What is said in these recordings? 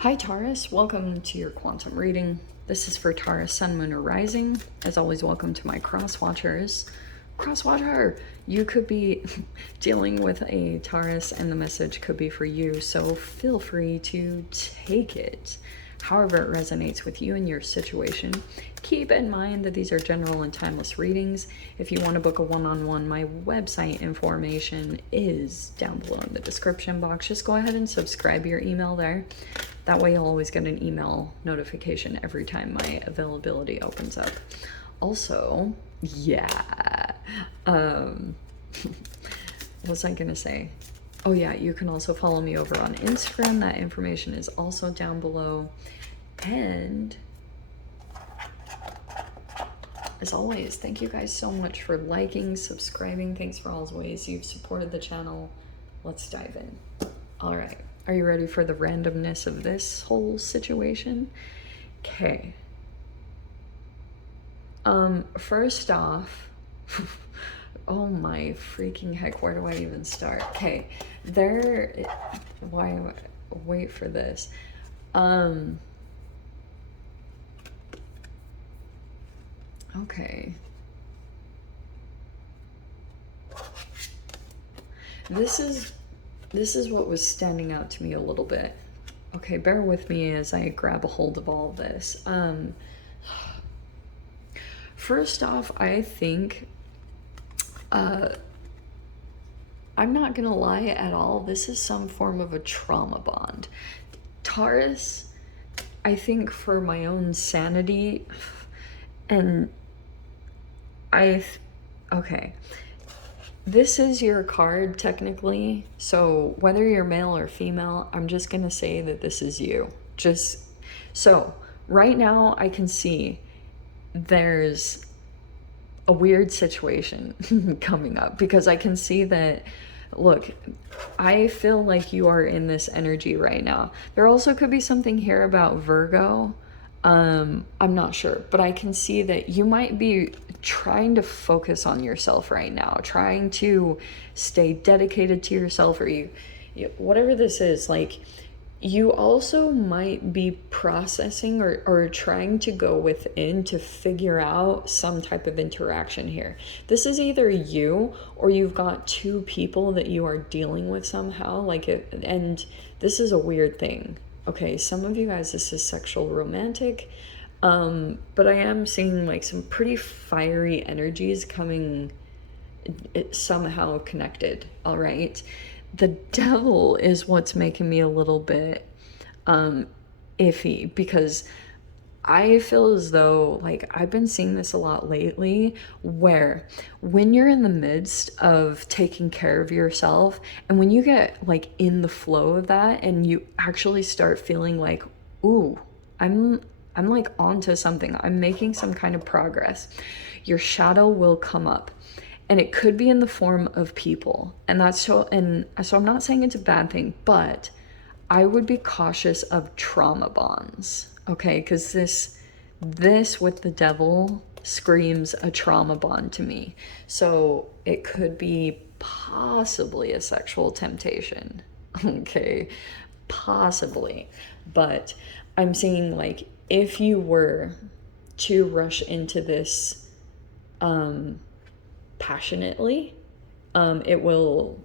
Hi Taurus, welcome to your quantum reading. This is for Taurus, Sun, Moon, or Rising. As always, welcome to my cross watchers. Cross watcher, you could be dealing with a Taurus and the message could be for you, so feel free to take it however it resonates with you and your situation. Keep in mind that these are general and timeless readings. If you want to book a one-on-one, my website information is down below in the description box. Just go ahead and subscribe your email there. That way you'll always get an email notification every time my availability opens up. Also, yeah, what was I gonna say? Oh yeah, you can also follow me over on Instagram. That information is also down below. And as always, thank you guys so much for liking, subscribing. Thanks for all the ways you've supported the channel. Let's dive in. All right, are you ready for the randomness of this whole situation? Okay. First off, oh my freaking heck, where do I even start? Okay, wait for this. Okay. This is what was standing out to me a little bit. Okay, bear with me as I grab a hold of all of this. First off, I think, I'm not gonna lie at all, this is some form of a trauma bond. Taurus, I think for my own sanity, and okay, this is your card technically, so whether you're male or female, I'm just gonna say that this is you. So right now I can see there's a weird situation coming up, because I can see that, look, I feel like you are in this energy right now. There also could be something here about Virgo. I'm not sure, but I can see that you might be trying to focus on yourself right now, trying to stay dedicated to yourself, or you whatever this is, like, you also might be processing or trying to go within to figure out some type of interaction here. This is either you or you've got two people that you are dealing with somehow, and this is a weird thing. Okay, some of you guys, this is sexual romantic, but I am seeing like some pretty fiery energies coming, somehow connected. All right, the devil is what's making me a little bit iffy, because I feel as though, like, I've been seeing this a lot lately, where when you're in the midst of taking care of yourself, and when you get like in the flow of that, and you actually start feeling like, ooh, I'm like onto something, I'm making some kind of progress, your shadow will come up. And it could be in the form of people. And so I'm not saying it's a bad thing, but I would be cautious of trauma bonds. Okay, because this with the devil screams a trauma bond to me. So it could be possibly a sexual temptation. Okay, possibly. But I'm saying, like, if you were to rush into this passionately, it will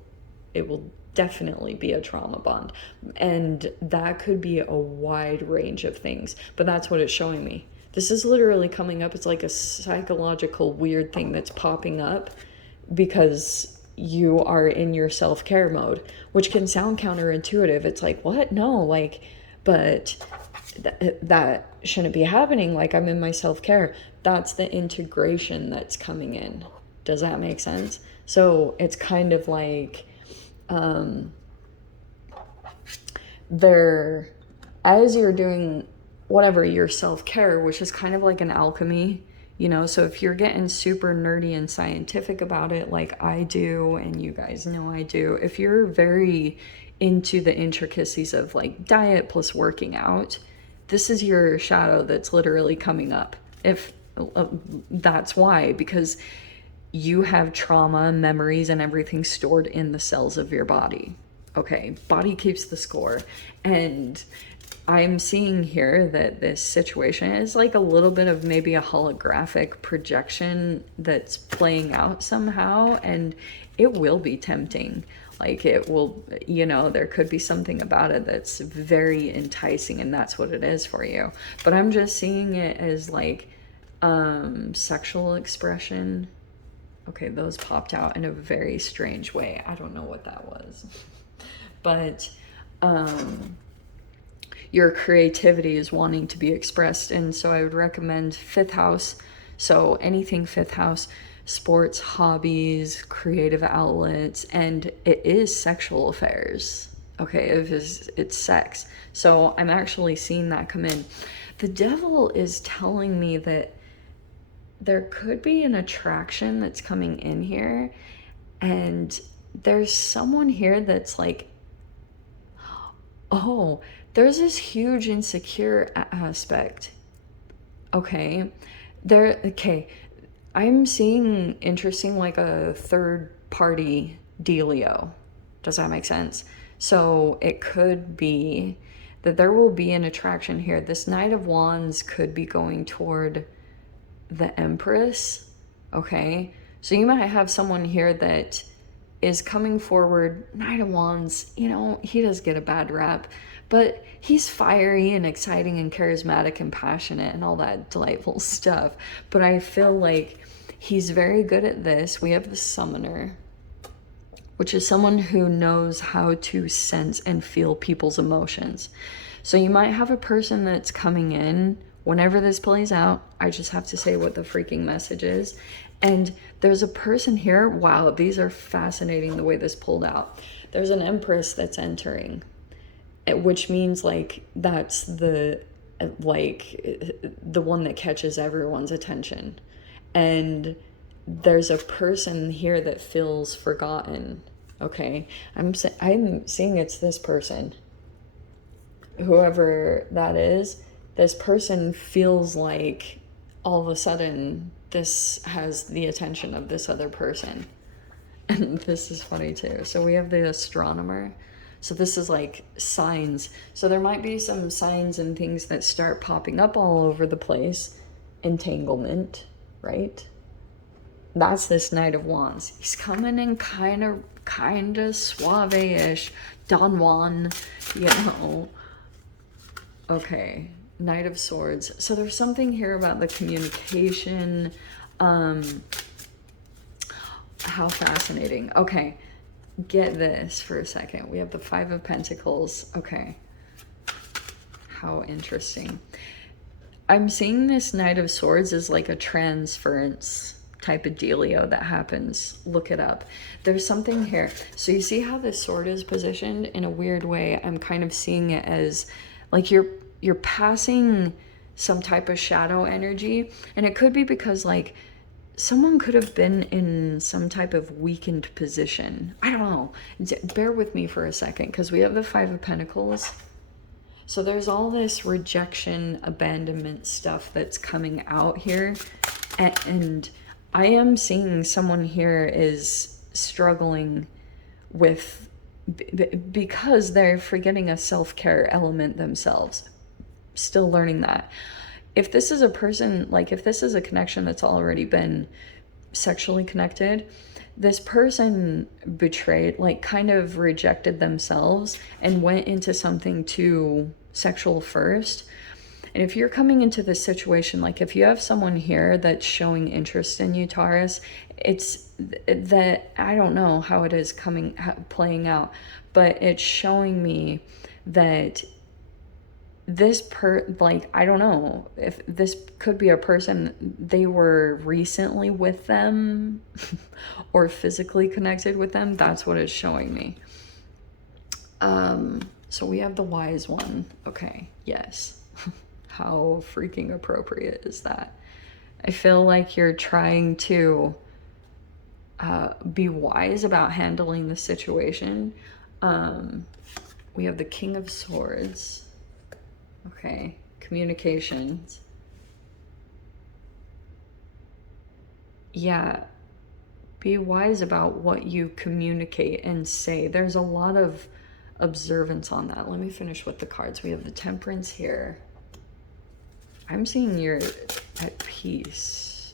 definitely be a trauma bond, and that could be a wide range of things, but that's what it's showing me. This is literally coming up. It's like a psychological weird thing that's popping up because you are in your self-care mode, which can sound counterintuitive. It's like, what? No, like, but that shouldn't be happening. Like, I'm in my self-care. That's the integration that's coming in. Does that make sense? So it's kind of like, as you're doing whatever, your self-care, which is kind of like an alchemy, so if you're getting super nerdy and scientific about it, like I do, and you guys know I do, if you're very into the intricacies of like diet plus working out, this is your shadow that's literally coming up. If that's why, because you have trauma, memories, and everything stored in the cells of your body. Okay, body keeps the score. And I'm seeing here that this situation is like a little bit of maybe a holographic projection that's playing out somehow, and it will be tempting. Like it will, you know, there could be something about it that's very enticing, and that's what it is for you. But I'm just seeing it as like sexual expression. Okay, those popped out in a very strange way. I don't know what that was. But your creativity is wanting to be expressed. And so I would recommend fifth house. So anything fifth house, sports, hobbies, creative outlets, and it is sexual affairs. Okay, it's sex. So I'm actually seeing that come in. The devil is telling me that there could be an attraction that's coming in here, and there's someone here that's like, oh, there's this huge insecure aspect. Okay. Okay. I'm seeing interesting, like a third party dealio. Does that make sense? So it could be that there will be an attraction here. This Knight of Wands could be going toward the Empress. Okay. So you might have someone here that is coming forward. Knight of Wands, you know, he does get a bad rap, but he's fiery and exciting and charismatic and passionate and all that delightful stuff. But I feel like he's very good at this. We have the Summoner, which is someone who knows how to sense and feel people's emotions. So you might have a person that's coming in. Whenever this plays out, I just have to say what the freaking message is. And there's a person here. Wow, these are fascinating the way this pulled out. There's an Empress that's entering, which means like that's the one that catches everyone's attention. And there's a person here that feels forgotten. Okay, I'm seeing it's this person. Whoever that is, this person feels like all of a sudden this has the attention of this other person. And this is funny too. So we have the Astronomer. So this is like signs. So there might be some signs and things that start popping up all over the place. Entanglement, right? That's this Knight of Wands. He's coming in kind of suave-ish. Don Juan, you know. Okay. Knight of Swords. So there's something here about the communication. How fascinating. Okay. Get this for a second. We have the Five of Pentacles. Okay. How interesting. I'm seeing this Knight of Swords as like a transference type of dealio that happens. Look it up. There's something here. So you see how this sword is positioned in a weird way. I'm kind of seeing it as like you're passing some type of shadow energy, and it could be because like someone could have been in some type of weakened position. I don't know. Bear with me for a second, because we have the Five of Pentacles. So there's all this rejection, abandonment stuff that's coming out here, and I am seeing someone here is struggling with because they're forgetting a self-care element themselves. Still learning that. If this is a person, like if this is a connection that's already been sexually connected, this person betrayed, like kind of rejected themselves and went into something too sexual first. And if you're coming into this situation, like if you have someone here that's showing interest in you, Taurus, it's that, I don't know how it is playing out, but it's showing me that this like, I don't know if this could be a person, they were recently with them or physically connected with them. That's what it's showing me. So we have the Wise One. Okay, yes. How freaking appropriate is that? I feel like you're trying to be wise about handling the situation. We have the King of Swords. Okay, communications. Yeah, be wise about what you communicate and say. There's a lot of observance on that. Let me finish with the cards. We have the Temperance here. I'm seeing you're at peace.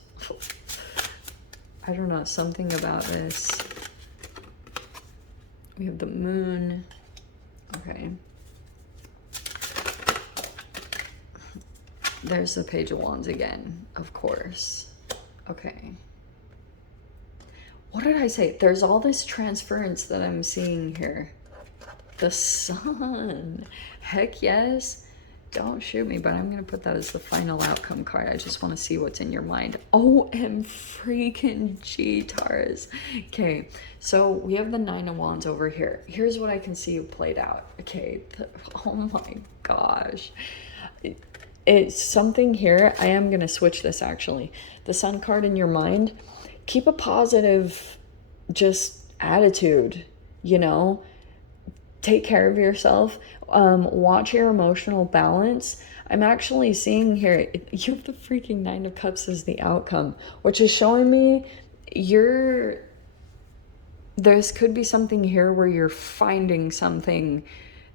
I don't know, something about this. We have the Moon. Okay. There's the Page of Wands again, of course. Okay. What did I say? There's all this transference that I'm seeing here. The Sun. Heck yes. Don't shoot me, but I'm going to put that as the final outcome card. I just want to see what's in your mind. OM freaking G, Taurus. Okay, so we have the Nine of Wands over here. Here's what I can see you played out. Okay, oh my gosh. It's something here. I am going to switch this actually. The Sun card in your mind. Keep a positive just attitude, you know. Take care of yourself. Watch your emotional balance. I'm actually seeing here, you have the freaking Nine of Cups as the outcome, which is showing me this could be something here where you're finding something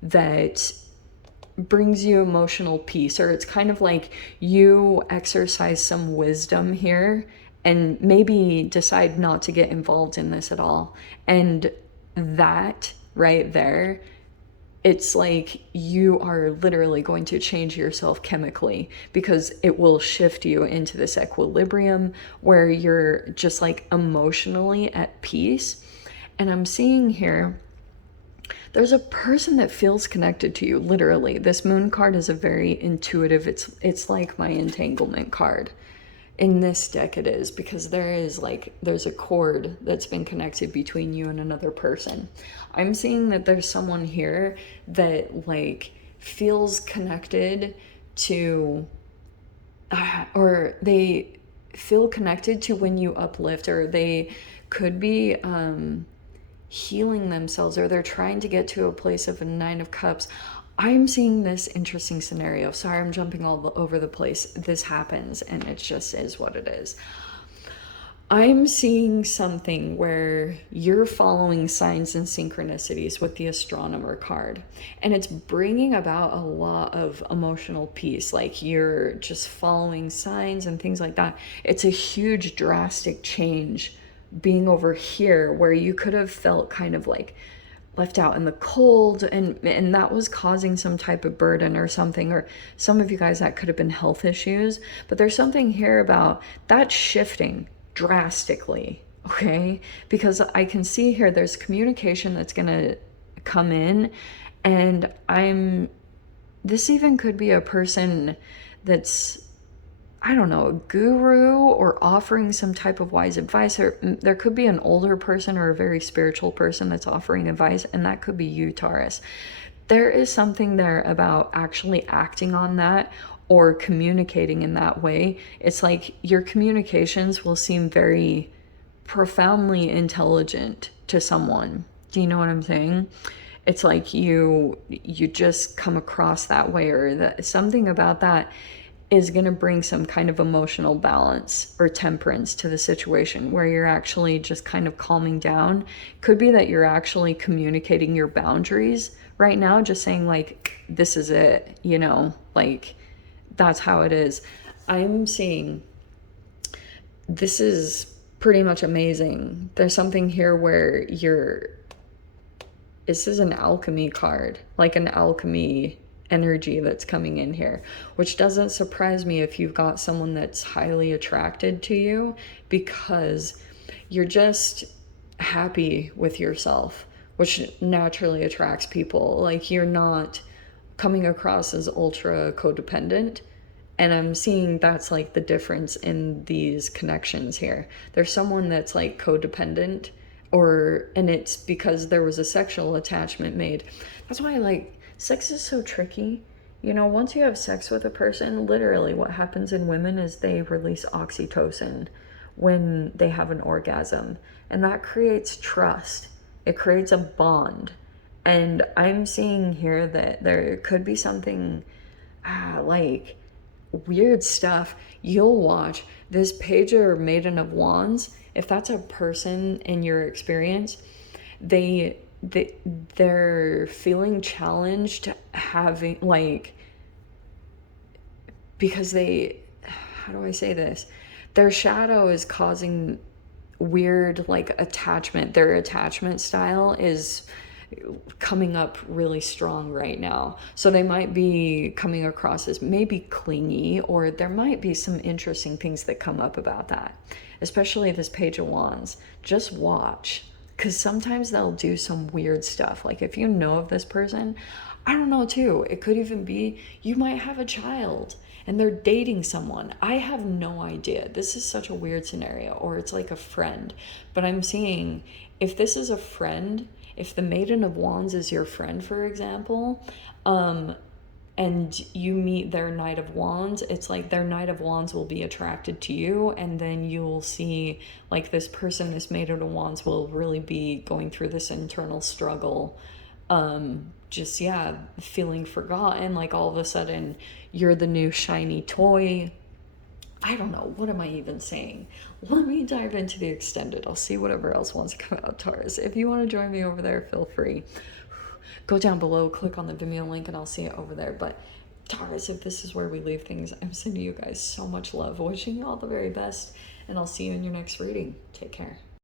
that brings you emotional peace, or it's kind of like you exercise some wisdom here and maybe decide not to get involved in this at all. And that right there, it's like you are literally going to change yourself chemically, because it will shift you into this equilibrium where you're just like emotionally at peace. And I'm seeing here, there's a person that feels connected to you, literally. This Moon card is a very intuitive, it's like my entanglement card. In this deck it is, because there's a cord that's been connected between you and another person. I'm seeing that there's someone here that like feels connected to, or they feel connected to when you uplift, or they could be healing themselves, or they're trying to get to a place of a Nine of Cups. I'm seeing this interesting scenario. Sorry, I'm jumping all over the place. This happens and it just is what it is. I'm seeing something where you're following signs and synchronicities with the Astronomer card, and it's bringing about a lot of emotional peace. Like you're just following signs and things like that. It's a huge drastic change being over here where you could have felt kind of like left out in the cold, and that was causing some type of burden or something, or some of you guys that could have been health issues. But there's something here about that shifting drastically, okay? Because I can see here there's communication that's gonna come in, and this even could be a person that's, I don't know, a guru or offering some type of wise advice, or there could be an older person or a very spiritual person that's offering advice, and that could be you, Taurus. There is something there about actually acting on that or communicating in that way. It's like your communications will seem very profoundly intelligent to someone. Do you know what I'm saying? It's like you just come across that way, or that something about that is going to bring some kind of emotional balance or temperance to the situation, where you're actually just kind of calming down. Could be that you're actually communicating your boundaries right now, just saying like, this is it, you know, like that's how it is. I'm seeing this is pretty much amazing. There's something here where this is an alchemy card, like an alchemy energy that's coming in here, which doesn't surprise me if you've got someone that's highly attracted to you, because you're just happy with yourself, which naturally attracts people. Like you're not coming across as ultra codependent, and I'm seeing that's like the difference in these connections here. There's someone that's like codependent, and it's because there was a sexual attachment made. That's why sex is so tricky. You know, once you have sex with a person, literally what happens in women is they release oxytocin when they have an orgasm. And that creates trust. It creates a bond. And I'm seeing here that there could be something like weird stuff. You'll watch this Page or Maiden of Wands. If that's a person in your experience, they they, they're feeling challenged having, like, because they, how do I say this? Their shadow is causing weird, like, attachment. Their attachment style is coming up really strong right now. So they might be coming across as maybe clingy, or there might be some interesting things that come up about that, especially this Page of Wands. Just watch, because sometimes they'll do some weird stuff. Like, if you know of this person, I don't know too, it could even be you might have a child and they're dating someone. I have no idea. This is such a weird scenario. Or it's like a friend. But I'm seeing, if this is a friend, if the Maiden of Wands is your friend, for example, and you meet their Knight of Wands, it's like their Knight of Wands will be attracted to you, and then you'll see, like, this person, this Maiden of Wands, will really be going through this internal struggle, just, yeah, feeling forgotten. Like, all of a sudden you're the new shiny toy. I don't know, what am I even saying? Let me dive into the extended. I'll see whatever else wants to come out, Taurus. If you want to join me over there, feel free. Go down below, click on the Vimeo link, and I'll see it over there. But Taurus, if this is where we leave things, I'm sending you guys so much love, wishing you all the very best, and I'll see you in your next reading. Take care.